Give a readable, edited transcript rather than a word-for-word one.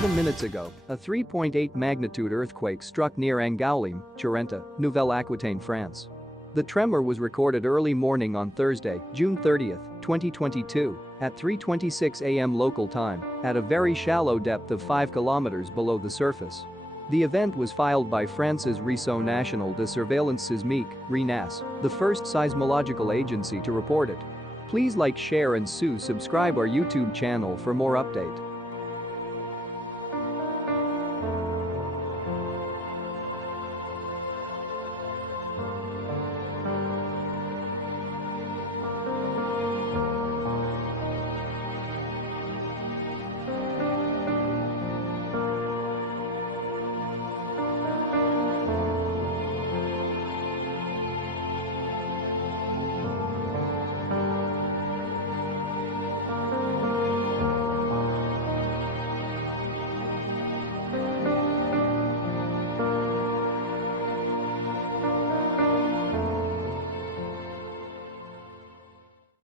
7 minutes ago, a 3.8 magnitude earthquake struck near Angouleme, Charenta, Nouvelle-Aquitaine, France. The tremor was recorded early morning on Thursday, June 30, 2022, at 3:26 a.m. local time, at a very shallow depth of 5 kilometers below the surface. The event was filed by France's Réseau National de Surveillance Sismique, RéNaSS, the first seismological agency to report it. Please like, share and subscribe our YouTube channel for more update.